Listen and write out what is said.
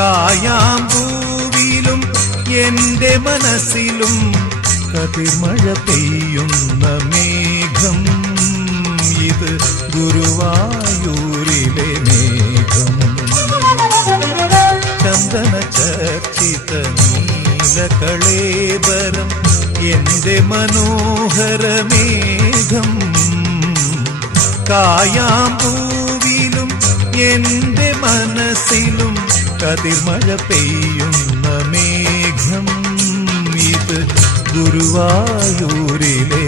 കായാമ്പൂവിലും എന്റെ മനസ്സിലും കതിർമഴ പെയ്യുന്ന മേഘം. ഇത് ഗുരുവായൂരിലെ മേഘം. ചന്ദന ചർച്ചിത നീലകളേബരം എന്റെ കായാം കായാമ്പൂവിലും എന്റെ മനസ്സിലും കതിർമഴ പെയ്യുന്ന മേഘം ഇത് ഗുരുവായൂരിലെ